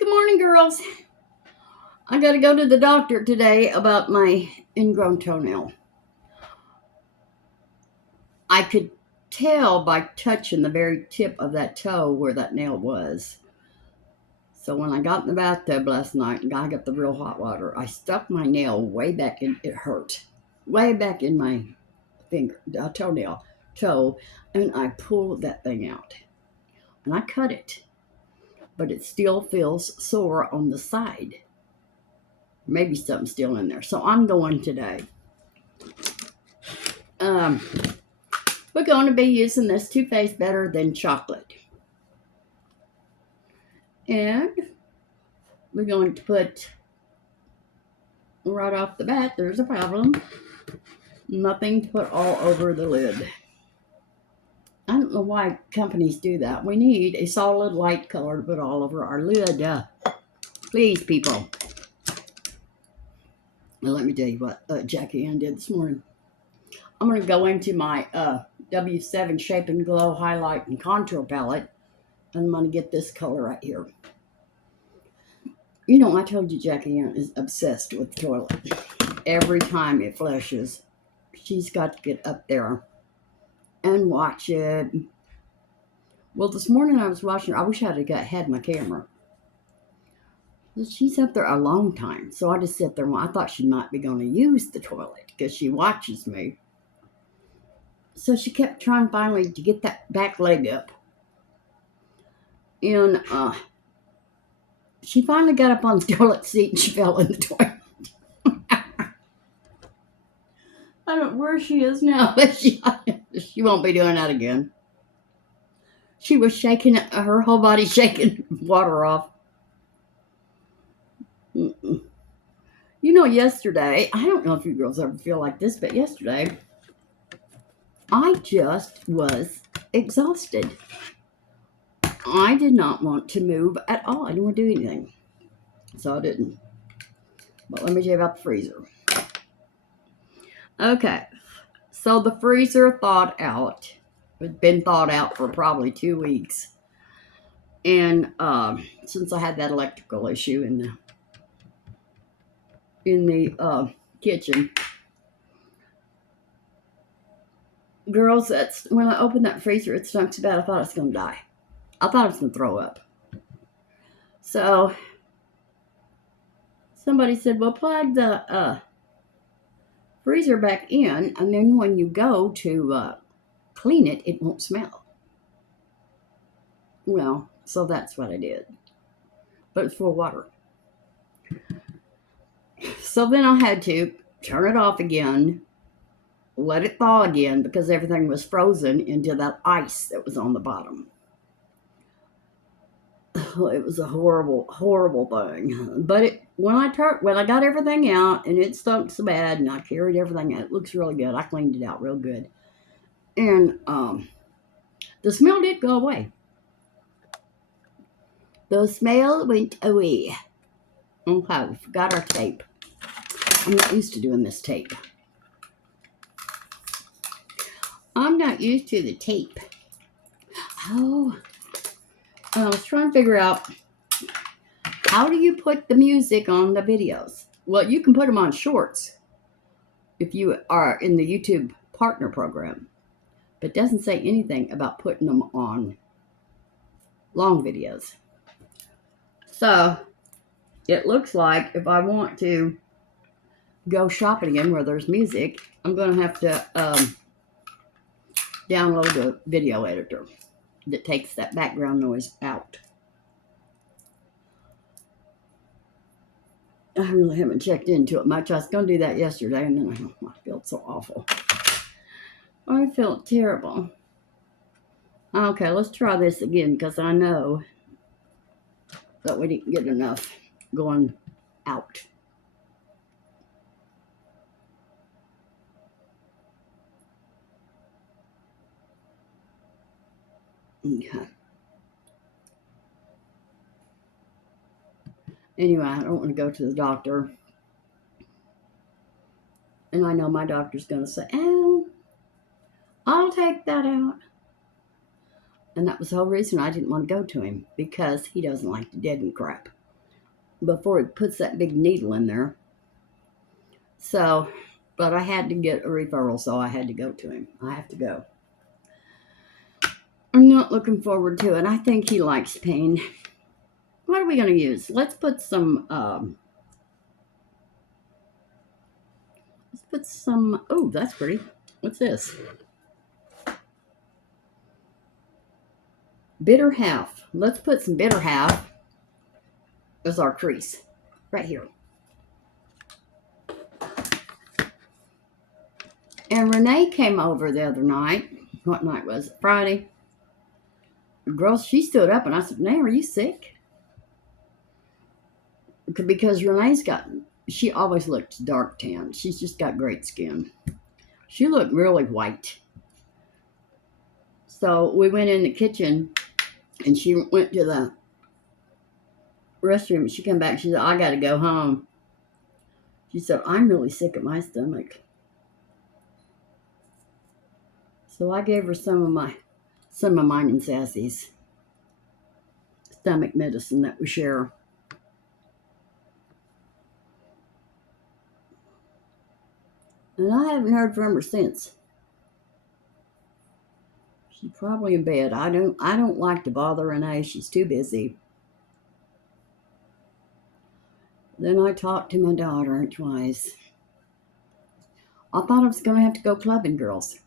Good morning, girls. I got to go to the doctor today about my ingrown toenail. I could tell by touching the very tip of that toe where that nail was. So when I got in the bathtub last night and I got the real hot water, I stuck my nail way back in. It hurt way back in my toe, and I pulled that thing out and I cut it, but it still feels sore on the side. Maybe something's still in there. So I'm going today. We're going to be using this Too Faced Better Than Chocolate. And we're going to put, right off the bat, there's a problem. Nothing to put all over the lid. I don't know why companies do that. We need a solid light color to put all over our lid. Please, people. Well, let me tell you what Jackie Ann did this morning. I'm going to go into my W7 Shape and Glow Highlight and Contour Palette. And I'm going to get this color right here. You know, I told you Jackie Ann is obsessed with the toilet. Every time it flushes, she's got to get up there and watch it. Well, this morning I was watching her. I wish I had my camera. She's up there a long time. So I just sit there and I thought she might be going to use the toilet because she watches me. So she kept trying finally to get that back leg up. And she finally got up on the toilet seat and she fell in the toilet. I don't know where she is now, but she won't be doing that again. She was shaking, her whole body shaking water off. Mm-mm. You know, yesterday, I don't know if you girls ever feel like this, but yesterday, I just was exhausted. I did not want to move at all. I didn't want to do anything. So I didn't. But let me tell you about the freezer. Okay. So the freezer thawed out. It's been thawed out for probably 2 weeks. And since I had that electrical issue in the kitchen. Girls, that's when I opened that freezer, it stunk so bad I thought I was going to die. I thought I was going to throw up. So somebody said, well, plug the freezer back in, and then when you go to clean it, it won't smell. Well, so that's what I did. But it's full of water. So then I had to turn it off again, let it thaw again because everything was frozen into that ice that was on the bottom. It was a horrible, horrible thing. But when I got everything out and it stunk so bad and I carried everything out, it looks really good. I cleaned it out real good. And the smell did go away. The smell went away. Okay, we forgot our tape. I'm not used to doing this tape. I'm not used to the tape. Oh, I was trying to figure out how do you put the music on the videos? Well, you can put them on shorts if you are in the YouTube partner program, but it doesn't say anything about putting them on long videos. So it looks like if I want to go shopping again where there's music, I'm going to have to download a video editor that takes that background noise out. I really haven't checked into it much. I was going to do that yesterday, and then I felt so awful. I felt terrible. Okay, let's try this again because I know that we didn't get enough going out. Okay. Anyway, I don't want to go to the doctor. And I know my doctor's going to say, oh, I'll take that out. And that was the whole reason I didn't want to go to him, because he doesn't like the dead and crap. before he puts that big needle in there. So, but I had to get a referral, so I had to go to him. I have to go. I'm not looking forward to it. I think he likes pain. What are we going to use? Let's put some, oh, that's pretty. What's this? Bitter Half. Let's put some Bitter Half as our crease right here. And Renee came over the other night. What night was it? Friday. Girl, she stood up and I said, Renee, are you sick? Because Renee's she always looks dark tan. She's just got great skin. She looked really white. So we went in the kitchen and she went to the restroom. She came back. She said, I got to go home. She said, I'm really sick at my stomach. So I gave her some of mine and Sassy's stomach medicine that we share. And I haven't heard from her since. She's probably in bed. I don't like to bother Renee. She's too busy. Then I talked to my daughter twice. I thought I was going to have to go clubbing, girls.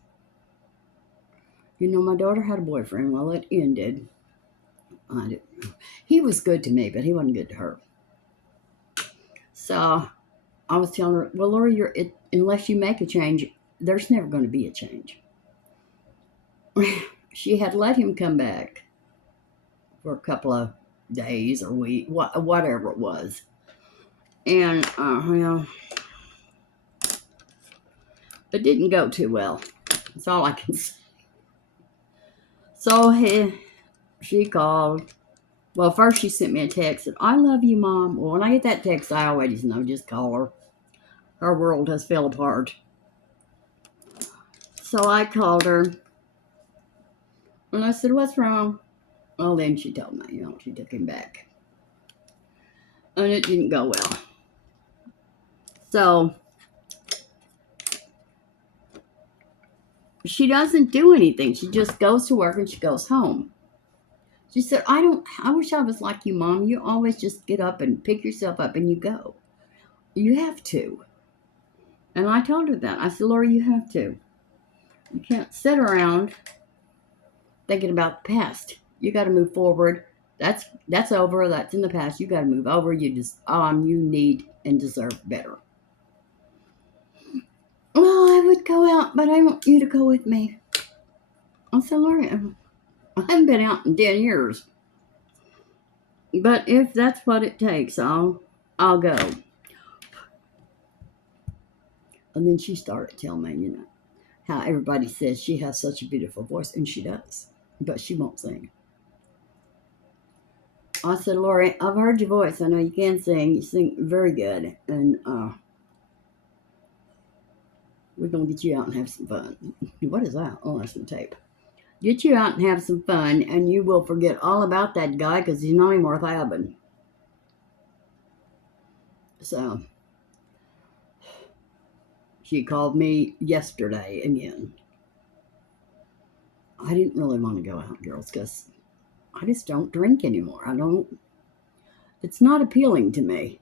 You know, my daughter had a boyfriend. Well, it ended. He was good to me, but he wasn't good to her. So I was telling her, well, Lori, unless you make a change, there's never going to be a change. She had let him come back for a couple of days or week, whatever it was. And, it didn't go too well. That's all I can say. So she called. Well, first she sent me a text that, I love you, Mom. Well, when I get that text, I always know, just call her. Her world has fell apart. So I called her. And I said, what's wrong? Well, then she told me, she took him back. And it didn't go well. So she doesn't do anything. She just goes to work and she goes home. She said, I wish I was like you, Mom. You always just get up and pick yourself up and you go. You have to. And I told her that. I said, Lori, you have to. You can't sit around thinking about the past. You got to move forward. That's over. That's in the past. You got to move over. You need and deserve better. Well, I would go out, but I want you to go with me. I said, Lori, I haven't been out in 10 years. But if that's what it takes, I'll go. And then she started telling me, how everybody says she has such a beautiful voice, and she does, but she won't sing. I said, Lori, I've heard your voice. I know you can sing. You sing very good. And we're going to get you out and have some fun. What is that? Oh, that's some tape. Get you out and have some fun, and you will forget all about that guy because he's not even worth having. So she called me yesterday again. I didn't really want to go out, girls, because I just don't drink anymore. It's not appealing to me.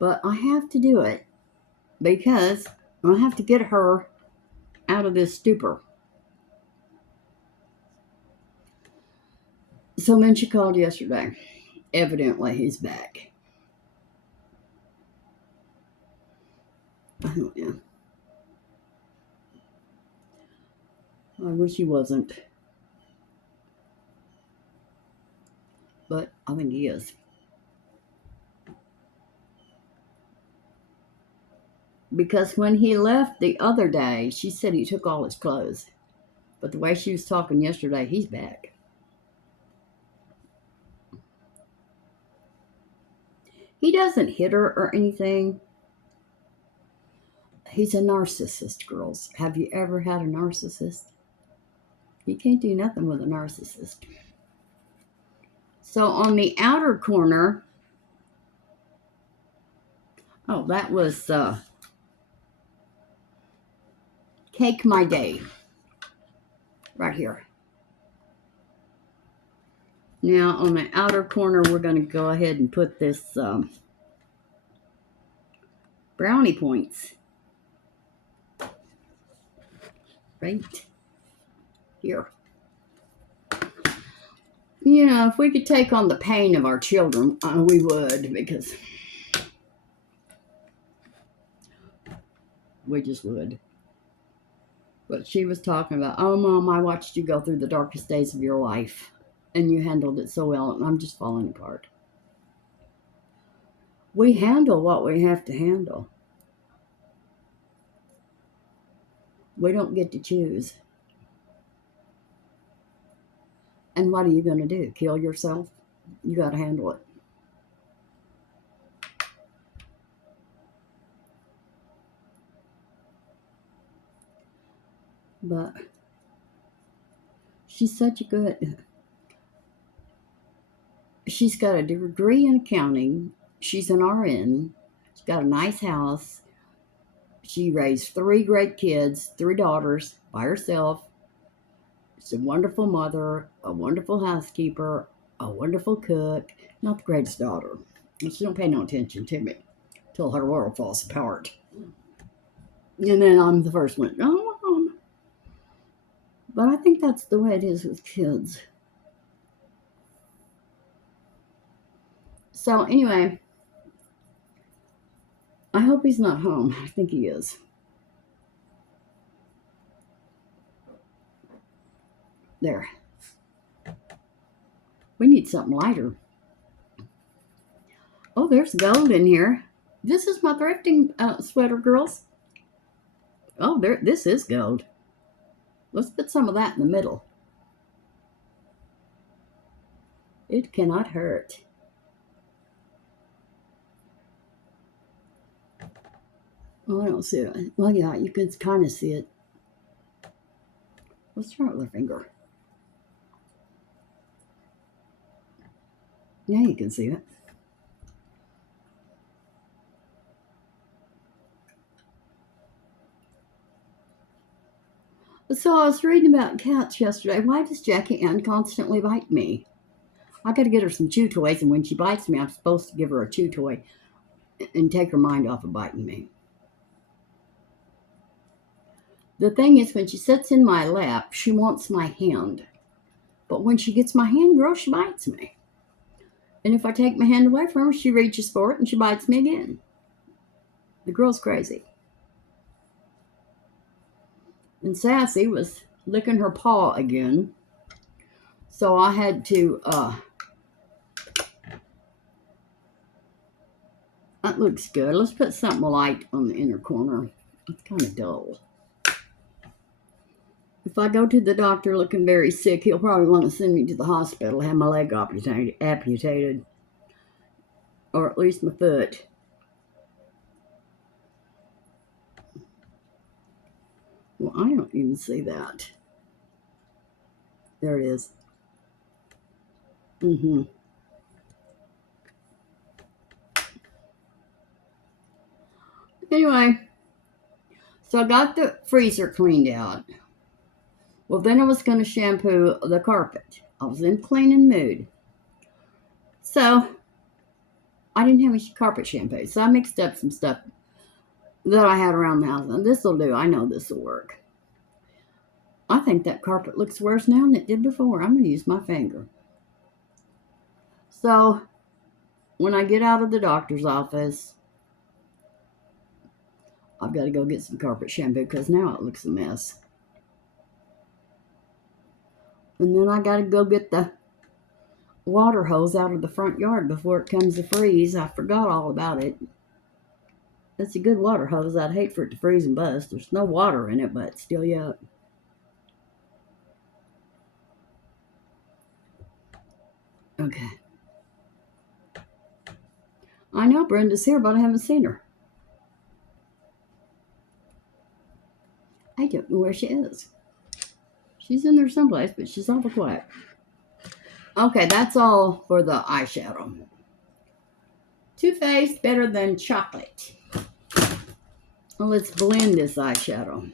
But I have to do it because I have to get her out of this stupor. So then she called yesterday. Evidently, he's back. I don't know. I wish he wasn't. But I think he is. Because when he left the other day, she said he took all his clothes. But the way she was talking yesterday, he's back. He doesn't hit her or anything. He's a narcissist, girls. Have you ever had a narcissist? You can't do nothing with a narcissist. So on the outer corner, Oh, that was Cake My Day. Right here. Now, on the outer corner, we're going to go ahead and put this brownie points. Right here. You know, if we could take on the pain of our children, we would, because we just would. But she was talking about, oh, Mom, I watched you go through the darkest days of your life, and you handled it so well, and I'm just falling apart. We handle what we have to handle. We don't get to choose. And what are you going to do? Kill yourself? You got to handle it. But she's such a good... She's got a degree in accounting. She's an RN. She's got a nice house. She raised 3 great kids, 3 daughters by herself. She's a wonderful mother, a wonderful housekeeper, a wonderful cook. Not the greatest daughter. And she don't pay no attention to me till her world falls apart. And then I'm the first one. Oh, Mom. But I think that's the way it is with kids. So anyway, I hope he's not home. I think he is. There. We need something lighter. Oh, there's gold in here. This is my thrifting sweater, girls. Oh, this is gold. Let's put some of that in the middle. It cannot hurt. Oh, I don't see it. Well, yeah, you can kind of see it. Let's try it with a finger. Yeah, you can see it. So I was reading about cats yesterday. Why does Jackie Ann constantly bite me? I got to get her some chew toys, and when she bites me, I'm supposed to give her a chew toy and take her mind off of biting me. The thing is, when she sits in my lap, she wants my hand. But when she gets my hand, girl, she bites me. And if I take my hand away from her, she reaches for it and she bites me again. The girl's crazy. And Sassy was licking her paw again. So I had to, that looks good. Let's put something light on the inner corner. It's kind of dull. If I go to the doctor looking very sick, he'll probably want to send me to the hospital, have my leg amputated. Or at least my foot. Well, I don't even see that. There it is. Anyway, so I got the freezer cleaned out. Well, then I was going to shampoo the carpet. I was in cleaning mood. So I didn't have any carpet shampoo. So I mixed up some stuff that I had around the house. And this will do. I know this will work. I think that carpet looks worse now than it did before. I'm going to use my finger. So when I get out of the doctor's office, I've got to go get some carpet shampoo because now it looks a mess. And then I got to go get the water hose out of the front yard before it comes to freeze. I forgot all about it. That's a good water hose. I'd hate for it to freeze and bust. There's no water in it, but still yuck. Okay. I know Brenda's here, but I haven't seen her. I don't know where she is. She's in there someplace, but she's awful quiet. Okay, that's all for the eyeshadow. Too Faced Better Than Chocolate. Well, let's blend this eyeshadow.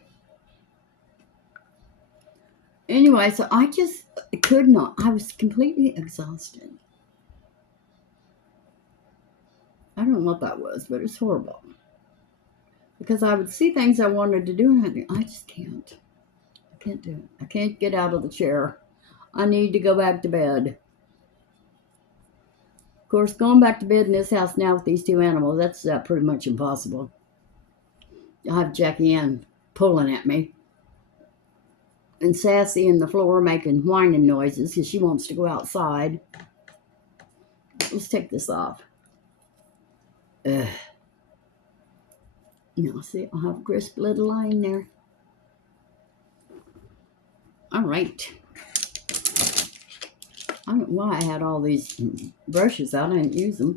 Anyway, so I just could not. I was completely exhausted. I don't know what that was, but it's horrible. Because I would see things I wanted to do, and I'd think, I just can't. I can't do it. I can't get out of the chair. I need to go back to bed. Of course, going back to bed in this house now with these two animals, that's pretty much impossible. I have Jackie Ann pulling at me. And Sassy in the floor making whining noises because she wants to go outside. Let's take this off. Ugh. Now, see, I'll have a crisp little line there. All right. I don't know why I had all these brushes out. I didn't use them.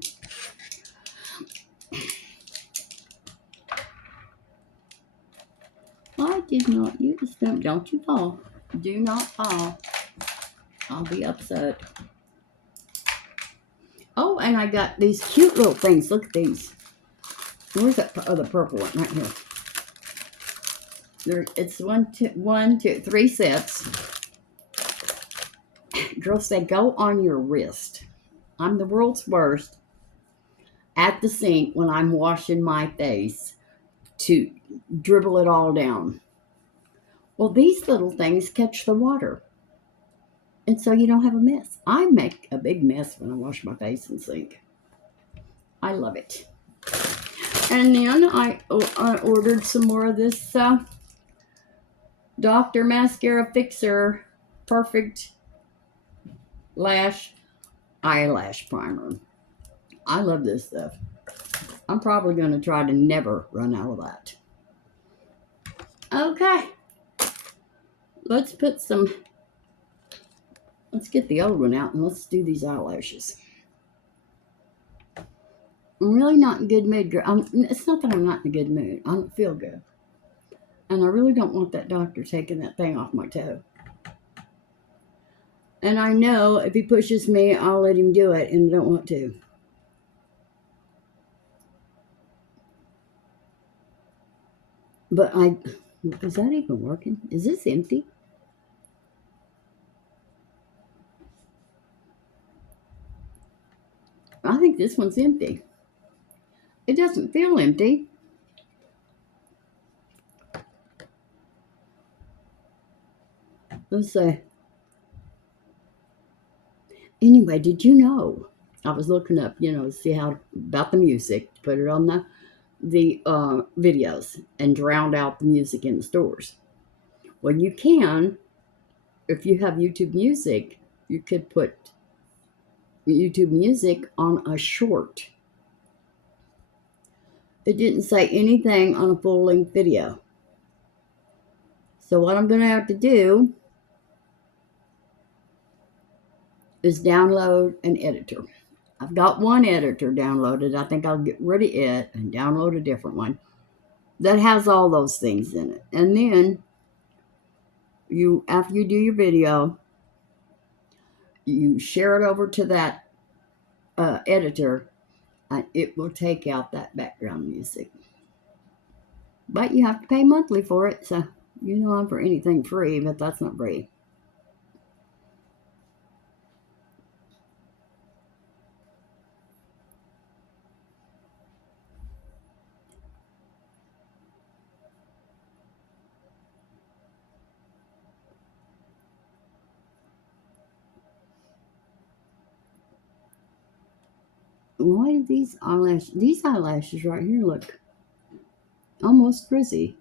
I did not use them. Don't you fall. Do not fall. I'll be upset. Oh, and I got these cute little things. Look at these. Where's that other purple one? Right here. It's one, two, three sets. Girls, they go on your wrist. I'm the world's worst at the sink when I'm washing my face to dribble it all down. Well, these little things catch the water. And so you don't have a mess. I make a big mess when I wash my face in the sink. I love it. And then I ordered some more of this Dr. Mascara Fixer Perfect Lash Eyelash Primer. I love this stuff. I'm probably going to try to never run out of that. Okay. Let's get the old one out and let's do these eyelashes. I'm really not in a good mood. It's not that I'm not in a good mood. I don't feel good. And I really don't want that doctor taking that thing off my toe. And I know if he pushes me, I'll let him do it, and I don't want to. But is that even working? Is this empty? I think this one's empty. It doesn't feel empty. Let's see. Anyway, did you know? I was looking up, see how about the music, put it on the videos and drowned out the music in the stores. Well, you can, if you have YouTube Music, you could put YouTube Music on a short. It didn't say anything on a full-length video. So what I'm going to have to do is download an editor. I've got one editor downloaded. I think I'll get rid of it and download a different one that has all those things in it. And then after you do your video, you share it over to that editor, and it will take out that background music. But you have to pay monthly for it, so I'm for anything free, but that's not free. Why do these eyelashes right here look almost frizzy?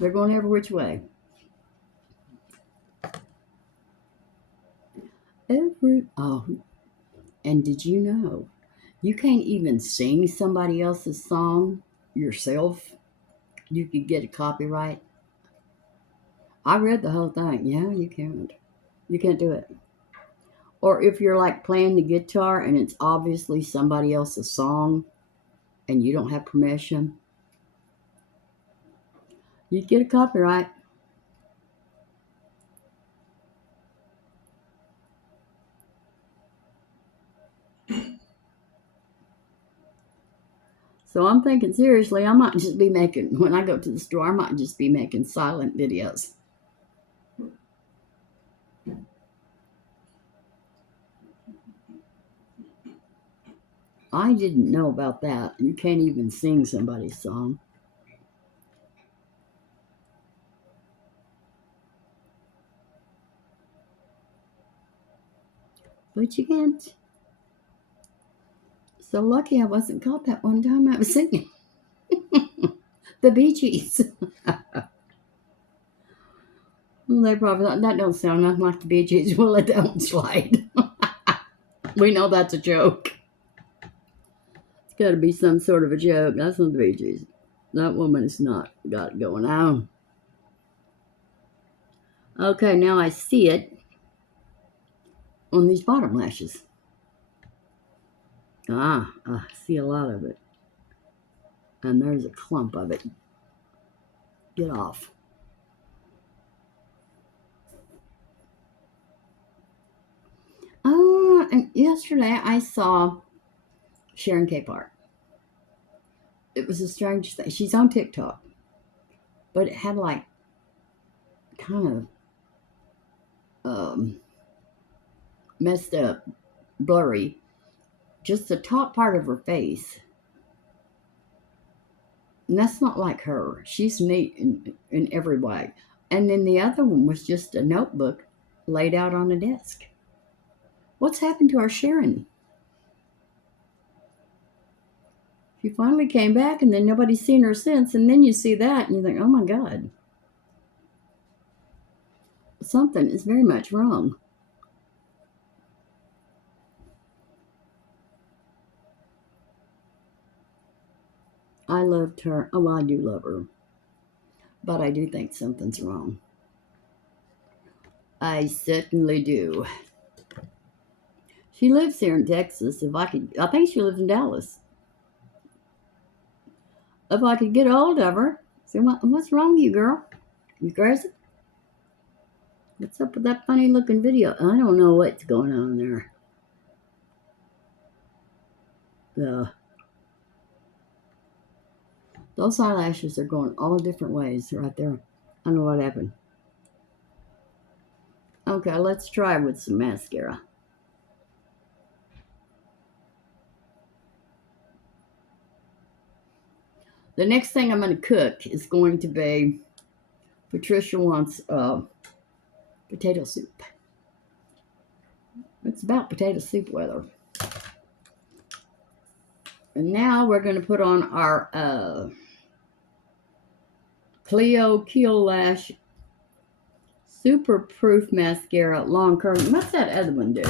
They're going every which way. And did you know you can't even sing somebody else's song yourself? You could get a copyright. I read the whole thing. Yeah, you can't. You can't do it. Or if you're like playing the guitar and it's obviously somebody else's song and you don't have permission, you get a copyright. So I'm thinking seriously, I might just be making, when I go to the store, I might just be making silent videos. I didn't know about that. You can't even sing somebody's song. But you can't. So lucky I wasn't caught that one time I was singing the Bee Gees. Well, they probably thought, that don't sound nothing like the Bee Gees. We'll let that one slide. We know that's a joke. It's got to be some sort of a joke. That's not the Bee Gees. That woman has not got it going on. Okay, now I see it on these bottom lashes. I see a lot of it. And there's a clump of it. Get off. Oh, and yesterday I saw Sharon Capehart. It was a strange thing. She's on TikTok. But it had like kind of messed up, blurry, just the top part of her face. And that's not like her. She's neat in every way. And then the other one was just a notebook laid out on a desk. What's happened to our Sharon? She finally came back and then nobody's seen her since. And then you see that and you think, oh my God. Something is very much wrong. I loved her. Oh, I do love her. But I do think something's wrong. I certainly do. She lives here in Texas. I think she lives in Dallas. If I could get a hold of her, say, what's wrong with you, girl? You crazy? What's up with that funny looking video? I don't know what's going on there. Those eyelashes are going all different ways right there. I don't know what happened. Okay, let's try with some mascara. The next thing I'm going to cook is going to be, Patricia wants potato soup. It's about potato soup weather. And now we're going to put on our Clio Keel Lash Super Proof Mascara Long Curling. What's that other one do?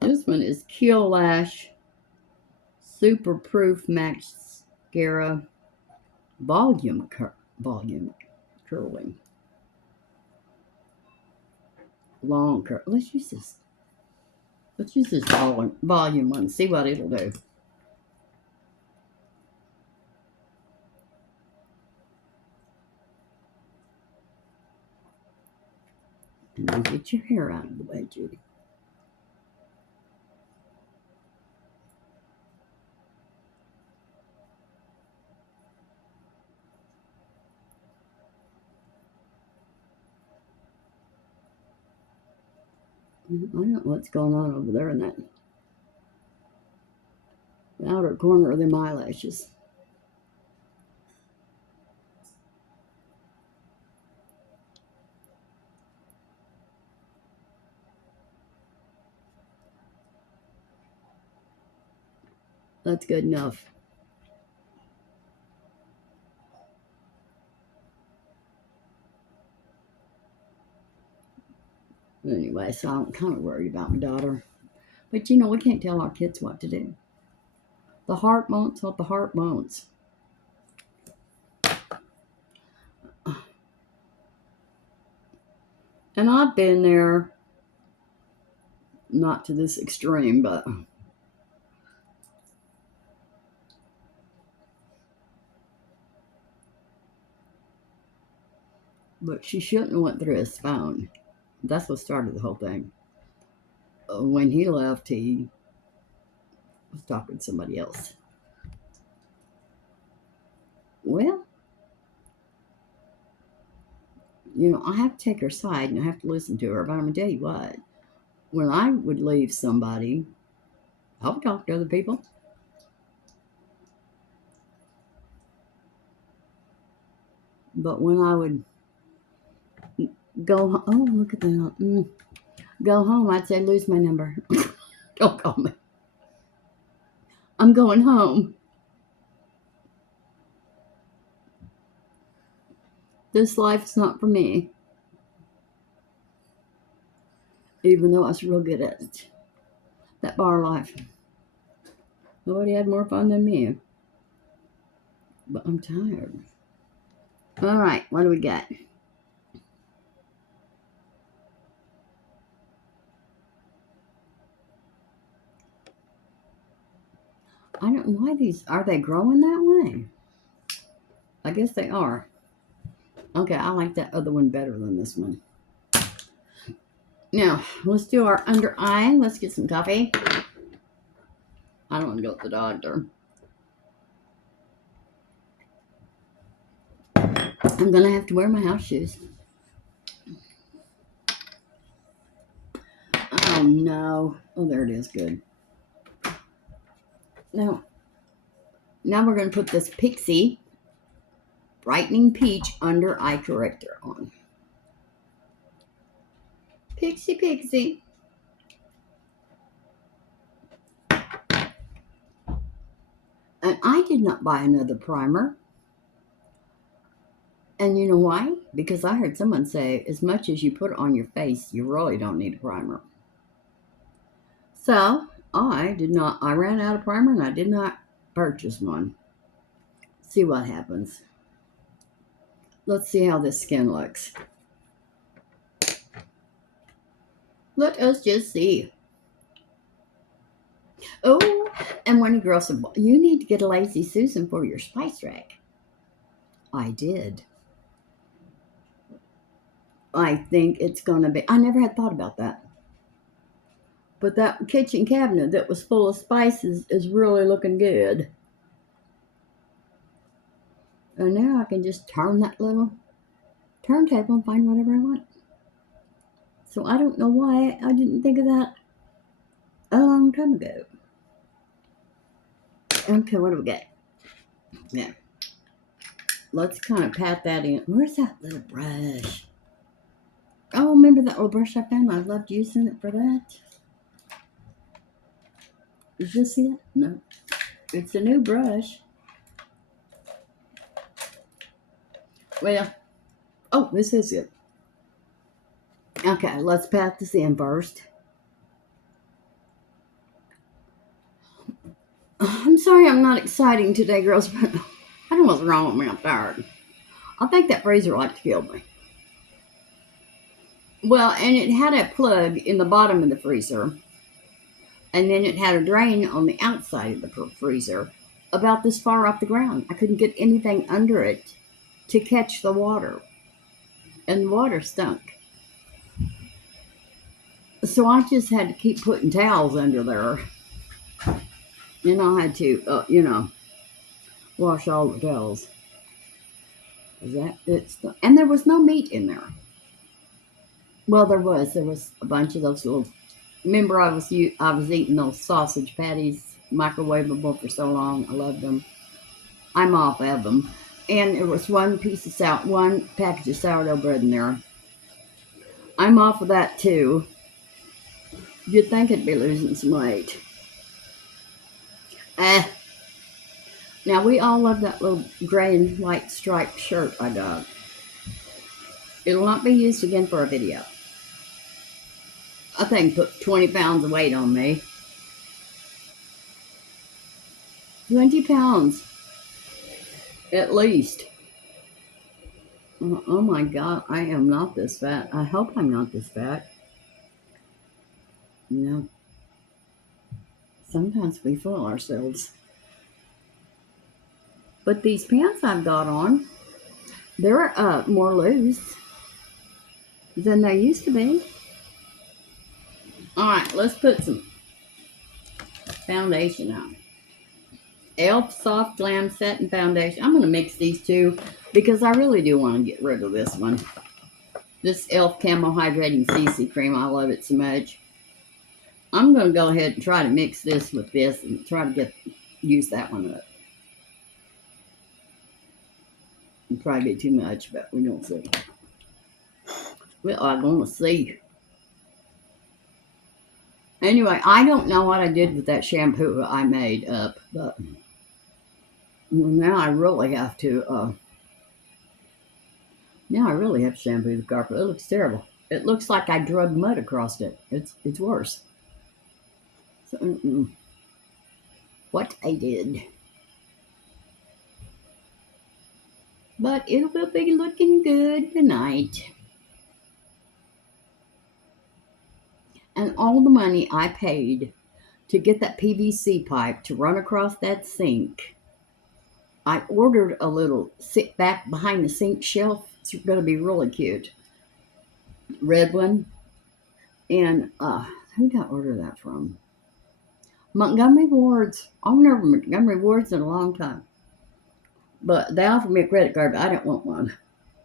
This one is Keel Lash Super Proof Mascara Volume Curling. Long curl. Let's use this. Let's use this volume one. See what it'll do. And then get your hair out of the way, Judy. I don't know what's going on over there in that outer corner of them eyelashes. That's good enough. Anyway, so I'm kind of worried about my daughter. But you know, we can't tell our kids what to do. The heart wants what the heart wants. And I've been there, not to this extreme, but she shouldn't have went through his phone. That's what started the whole thing. When he left, he was talking to somebody else. Well, you know, I have to take her side and I have to listen to her. But I'm going to tell you what, when I would leave somebody, I would talk to other people. But when I would go, oh, look at that. Go home, I'd say, lose my number. Don't call me. I'm going home. This life's not for me. Even though I was real good at it. That bar life. Nobody had more fun than me. But I'm tired. All right, what do we got? I don't know why these, are they growing that way? I guess they are. Okay, I like that other one better than this one. Now, let's do our under eye. Let's get some coffee. I don't want to go to the doctor. I'm going to have to wear my house shoes. Oh, no. Oh, there it is. Good. Now we're going to put this Pixi Brightening Peach Under Eye Corrector on. Pixi. And I did not buy another primer. And you know why? Because I heard someone say, as much as you put on your face, you really don't need a primer. So, I ran out of primer and I did not purchase one. See what happens. Let's see how this skin looks. Let us just see. Oh, and one girl said, well, you need to get a Lazy Susan for your spice rack. I did. I think it's going to be, I never had thought about that. But that kitchen cabinet that was full of spices is really looking good. And now I can just turn that little turntable and find whatever I want. So I don't know why I didn't think of that a long time ago. Okay, what do we get? Yeah. Let's kind of pat that in. Where's that little brush? Oh, remember that little brush I found? I loved using it for that. Did you see it? No. It's a new brush. Well, oh, this is it. Okay, let's pat this in first. I'm sorry I'm not exciting today, girls, but I don't know what's wrong with me. I'm tired. I think that freezer likes to kill me. Well, and it had a plug in the bottom of the freezer. And then it had a drain on the outside of the freezer about this far off the ground. I couldn't get anything under it to catch the water. And the water stunk. So I just had to keep putting towels under there. And I had to, wash all the towels. And there was no meat in there. Well, there was a bunch of those little. Remember, I was eating those sausage patties, microwavable for so long. I loved them. I'm off of them, and there was one package of sourdough bread in there. I'm off of that too. You'd think it'd be losing some weight. Now we all love that little gray and white striped shirt I got. It'll not be used again for a video. I think put 20 pounds of weight on me. 20 pounds. At least. Oh my God, I am not this fat. I hope I'm not this fat. Sometimes we fool ourselves. But these pants I've got on, they're more loose than they used to be. All right, let's put some foundation on. e.l.f. Soft Glam Satin Foundation. I'm going to mix these two because I really do want to get rid of this one. This e.l.f. Camo Hydrating CC Cream. I love it so much. I'm going to go ahead and try to mix this with this and try to use that one up. It'll probably be too much, but we don't see. We are going to see. Anyway, I don't know what I did with that shampoo I made up, but now I really have to, shampoo the carpet. It looks terrible. It looks like I drug mud across it. It's worse. So, what I did. But it will be looking good tonight. And all the money I paid to get that PVC pipe to run across that sink, I ordered a little sit back behind the sink shelf. It's going to be really cute. Red one. And who did I order that from? Montgomery Ward's. I've never Montgomery Ward's in a long time. But they offered me a credit card, but I didn't want one.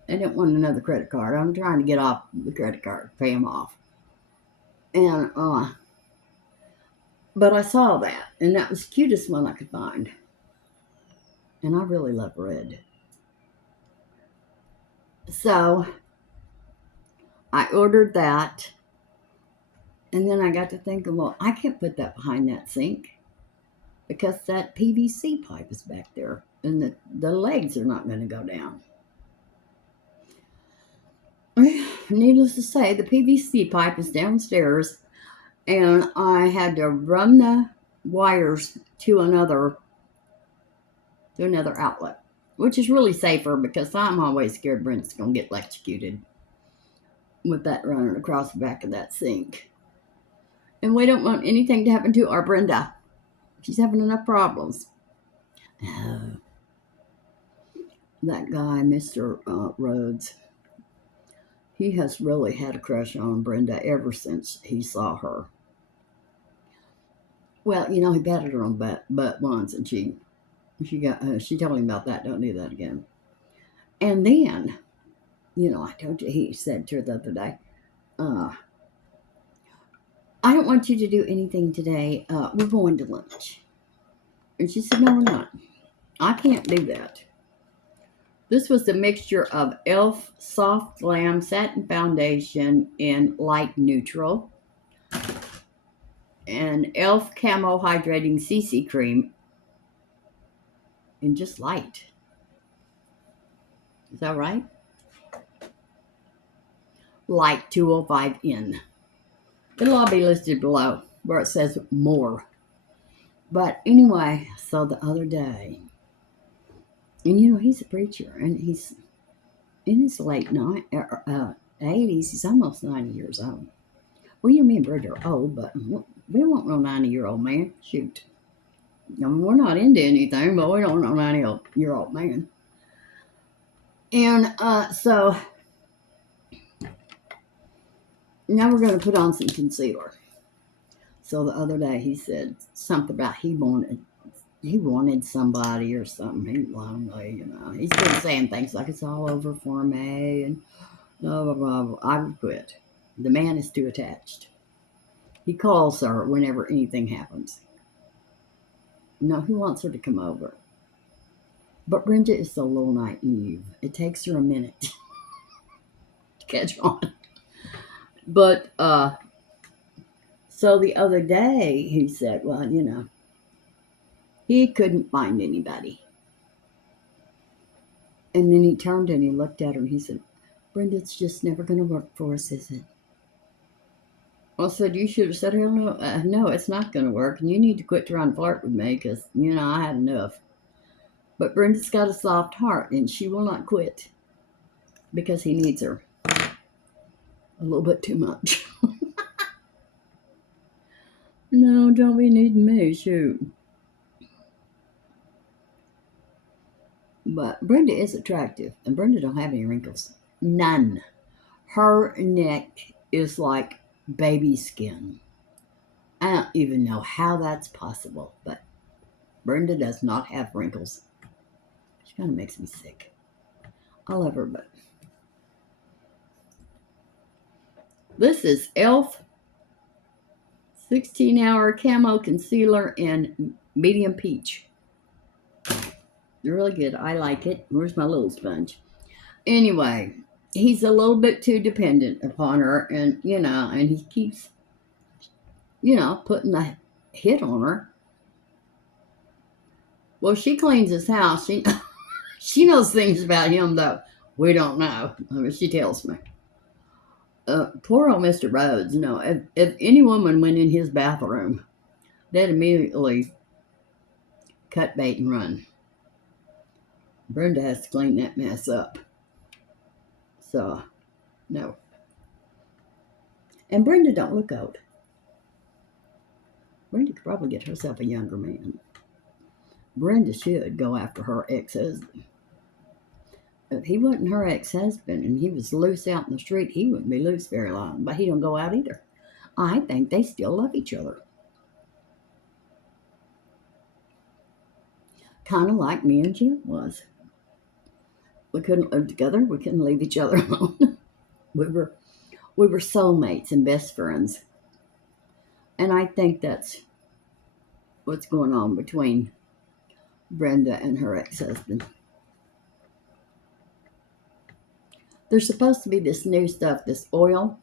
I didn't want another credit card. I'm trying to get off the credit card, pay them off. And but I saw that, and that was the cutest one I could find. And I really love red. So I ordered that. And then I got to thinking, well, I can't put that behind that sink because that PVC pipe is back there and the legs are not going to go down. Needless to say, the PVC pipe is downstairs and I had to run the wires to another outlet, which is really safer because I'm always scared Brent's going to get electrocuted with that running across the back of that sink. And we don't want anything to happen to our Brenda. She's having enough problems. That guy, Mr. Rhodes, he has really had a crush on Brenda ever since he saw her. Well, he patted her on the butt once, and she told him about that. Don't do that again. And then, I told you, he said to her the other day, I don't want you to do anything today. We're going to lunch. And she said, no, we're not. I can't do that. This was a mixture of e.l.f. Soft Glam Satin Foundation in light neutral and e.l.f. Camo Hydrating CC Cream in just light. Is that right? Light 205N. It'll all be listed below where it says more. But anyway, so the other day, and he's a preacher, and he's in his late 80s. He's almost 90 years old. Well, me and Bert are old, but we don't know 90-year-old man. Shoot. We're not into anything, but we don't know 90-year-old man. And so now we're going to put on some concealer. So the other day he said something about he wanted somebody or something. He's lonely, He's been saying things like it's all over for me and blah, blah, blah, blah. I would quit. The man is too attached. He calls her whenever anything happens. No, he wants her to come over. But Brenda is so little naive. It takes her a minute to catch on. But, so the other day he said, well, he couldn't find anybody. And then he turned and he looked at her and he said, Brenda, it's just never going to work for us, is it? I said, you should have said, hell no, no, it's not going to work. And you need to quit trying to flirt with me because, I had enough. But Brenda's got a soft heart and she will not quit because he needs her. A little bit too much. No, don't be needing me, shoot. But Brenda is attractive, and Brenda don't have any wrinkles. None. Her neck is like baby skin. I don't even know how that's possible, but Brenda does not have wrinkles. She kind of makes me sick. I love her, but this is e.l.f. 16-hour Camo Concealer in medium peach. They're really good. I like it. Where's my little sponge? Anyway, he's a little bit too dependent upon her, and and he keeps, putting a hit on her. Well, she cleans his house. She knows things about him though we don't know. I mean, she tells me. Poor old Mr. Rhodes. No, if any woman went in his bathroom, they'd immediately cut bait and run. Brenda has to clean that mess up. So, no. And Brenda don't look old. Brenda could probably get herself a younger man. Brenda should go after her ex-husband. If he wasn't her ex-husband and he was loose out in the street, he wouldn't be loose very long. But he don't go out either. I think they still love each other. Kind of like me and Jim was. We couldn't live together. We couldn't leave each other alone. we were soulmates and best friends. And I think that's what's going on between Brenda and her ex-husband. There's supposed to be this new stuff, this oil.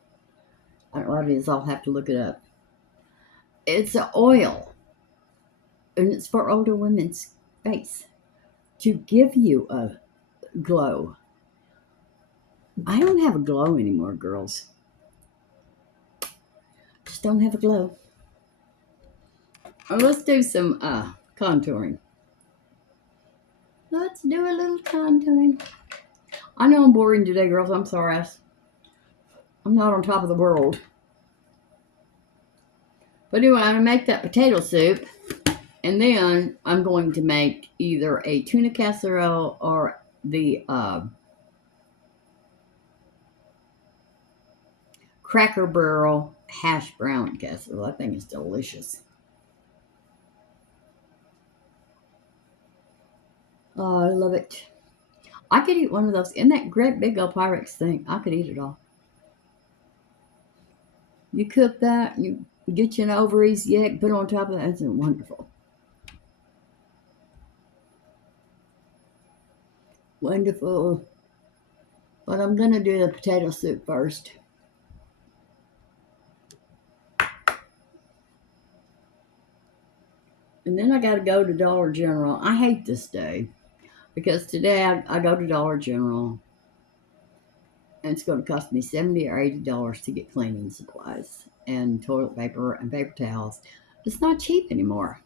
I don't know what it is. I'll have to look it up. It's an oil. And it's for older women's face to give you a glow. I don't have a glow anymore, girls. Just don't have a glow. Let's do some contouring. Let's do a little contouring. I know I'm boring today, girls. I'm sorry. I'm not on top of the world. But anyway, I'm going to make that potato soup. And then I'm going to make either a tuna casserole or the Cracker Barrel hash brown casserole. I think it's delicious. Oh, I love it. I could eat one of those in that great big old Pyrex thing. I could eat it all. You cook that, you get you an over easy egg, put it on top of that. It's wonderful. Wonderful. But I'm going to do the potato soup first. And then I got to go to Dollar General. I hate this day because today I go to Dollar General and it's going to cost me $70 or $80 to get cleaning supplies and toilet paper and paper towels. It's not cheap anymore.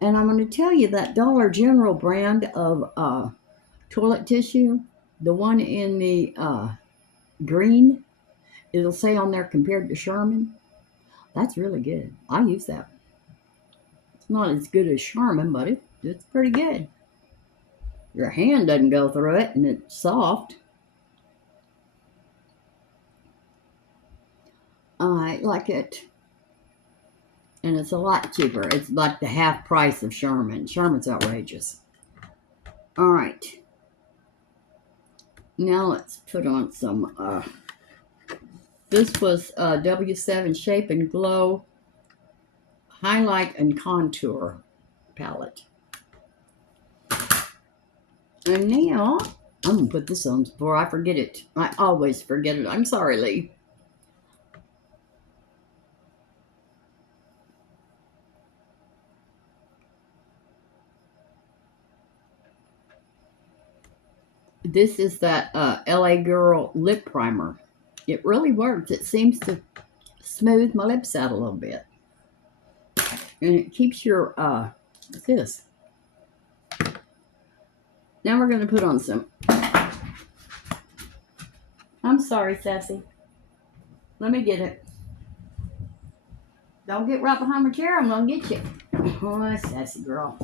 And I'm going to tell you that Dollar General brand of toilet tissue, the one in the green, it'll say on there compared to Sherman. That's really good. I use that. It's not as good as Sherman, but it's pretty good. Your hand doesn't go through it, and it's soft. I like it. And it's a lot cheaper. It's like the half price of Sherman. Sherman's outrageous. All right. Now let's put on some... this was W7 Shape and Glow Highlight and Contour palette. And now, I'm going to put this on before I forget it. I always forget it. I'm sorry, Lee. This is that LA Girl Lip Primer. It really works. It seems to smooth my lips out a little bit. And it keeps your, what's this? Now we're going to put on some. I'm sorry, Sassy. Let me get it. Don't get right behind my chair. I'm going to get you. Oh, Sassy girl.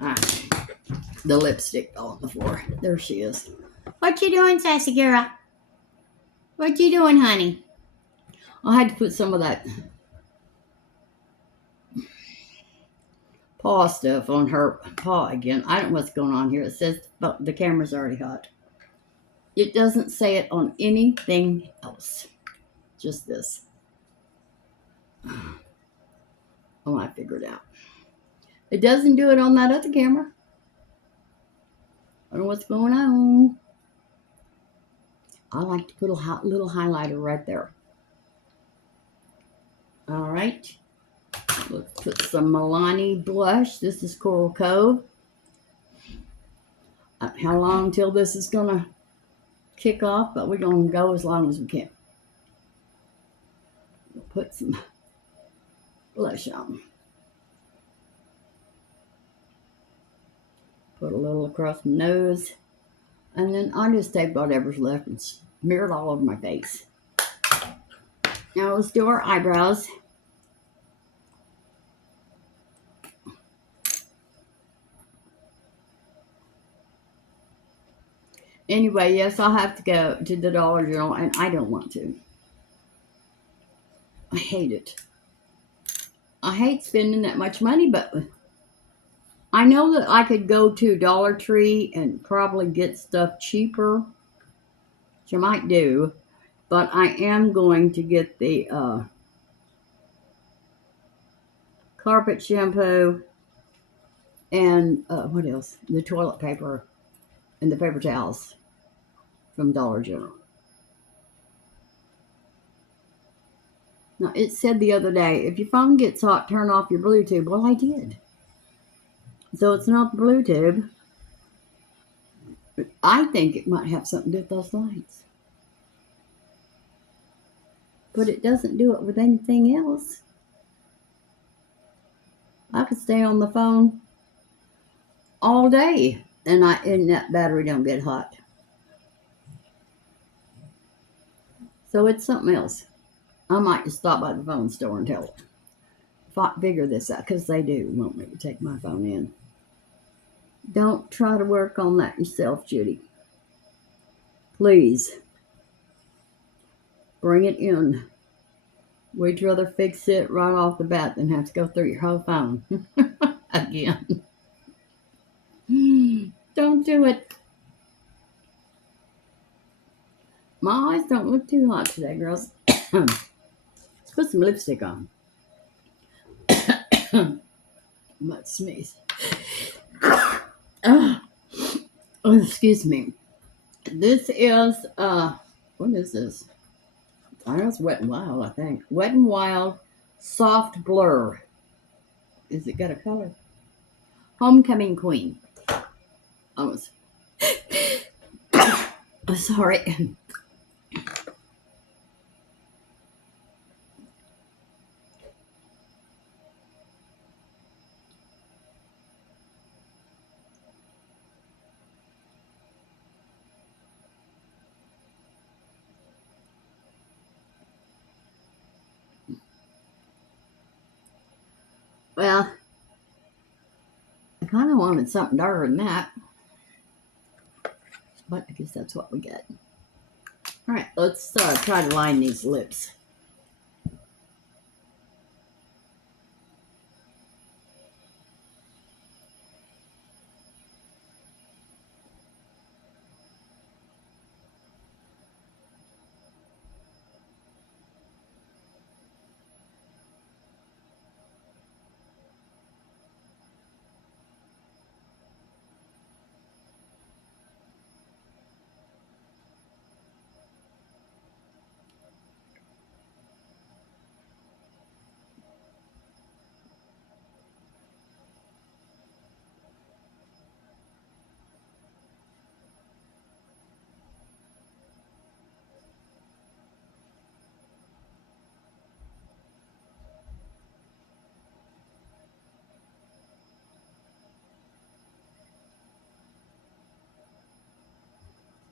Alright. The lipstick fell on the floor. There she is. What you doing, sassy girl? What you doing, honey? I had to put some of that paw stuff on her paw again. I don't know what's going on here. It says the camera's already hot. It doesn't say it on anything else. Just this. Oh, I figured it out. It doesn't do it on that other camera. I don't know what's going on. I like to put a little highlighter right there. All right. Let's put some Milani blush. This is Coral Cove. How long till this is going to kick off? But we're going to go as long as we can. We'll put some blush on. Put a little across my nose. And then I'll just take whatever's left and smear it all over my face. Now let's do our eyebrows. Anyway, yes, I'll have to go to the Dollar General, and I don't want to. I hate it. I hate spending that much money, but I know that I could go to Dollar Tree and probably get stuff cheaper, which I might do, but I am going to get the carpet shampoo and what else? The toilet paper and the paper towels from Dollar General. Now, it said the other day, if your phone gets hot, turn off your Bluetooth. Well, I did. So it's not the Bluetooth. I think it might have something to do with those lights. But it doesn't do it with anything else. I could stay on the phone all day and that battery don't get hot. So it's something else. I might just stop by the phone store and tell them. Figure this out, because they do want me to take my phone in. Don't try to work on that yourself, Judy. Please. Bring it in. We'd rather fix it right off the bat than have to go through your whole phone again. Don't do it. My eyes don't look too hot today, girls. Let's put some lipstick on. Might sneeze. Oh, excuse me. This is, what is this? I know it's Wet n Wild, I think. Wet n Wild Soft Blur. Is it got a color? Homecoming Queen. Oh, sorry. Well, I kind of wanted something darker than that. But I guess that's what we get. All right, let's try to line these lips.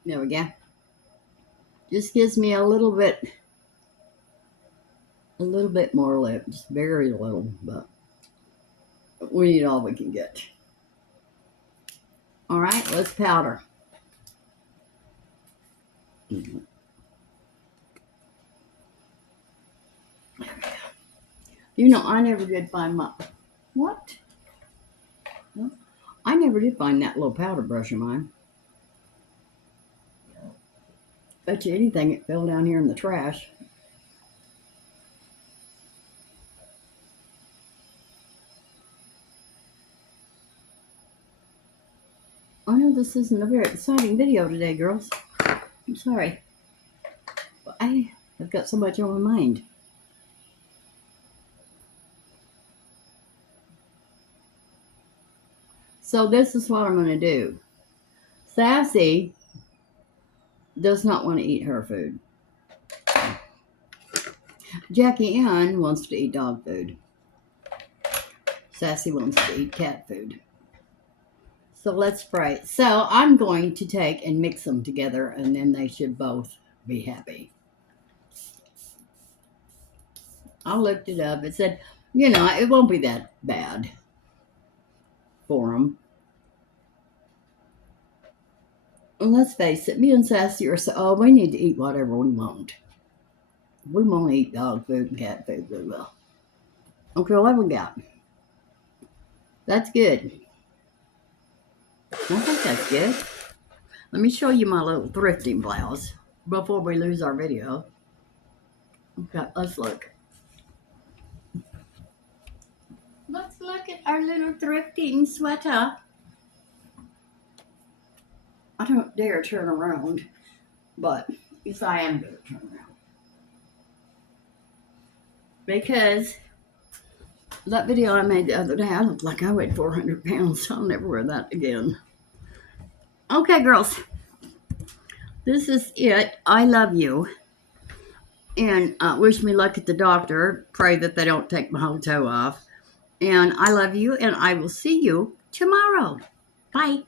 There we go. Just gives me a little bit more lip, just very little, but we need all we can get. All right, let's powder. You know, I never did find my... What? I never did find that little powder brush of mine. Bet you anything it fell down here in the trash. I know this isn't a very exciting video today, girls. I'm sorry. But I've got so much on my mind. So this is what I'm going to do. Sassy does not want to eat her food. Jackie Ann wants to eat dog food. Sassy wants to eat cat food. So let's spray. So I'm going to take and mix them together, and then they should both be happy. I looked it up. It said, you know, it won't be that bad for them. And let's face it, me and Sassy are so, oh, we need to eat whatever we want. We won't eat dog food and cat food, we will. Okay, what have we got? That's good. I think that's good. Let me show you my little thrifting blouse before we lose our video. Okay, let's look. Let's look at our little thrifting sweater. I don't dare turn around, but yes, I am going to turn around. Because that video I made the other day, I looked like I weighed 400 pounds. So I'll never wear that again. Okay, girls. This is it. I love you. And wish me luck at the doctor. Pray that they don't take my whole toe off. And I love you, and I will see you tomorrow. Bye.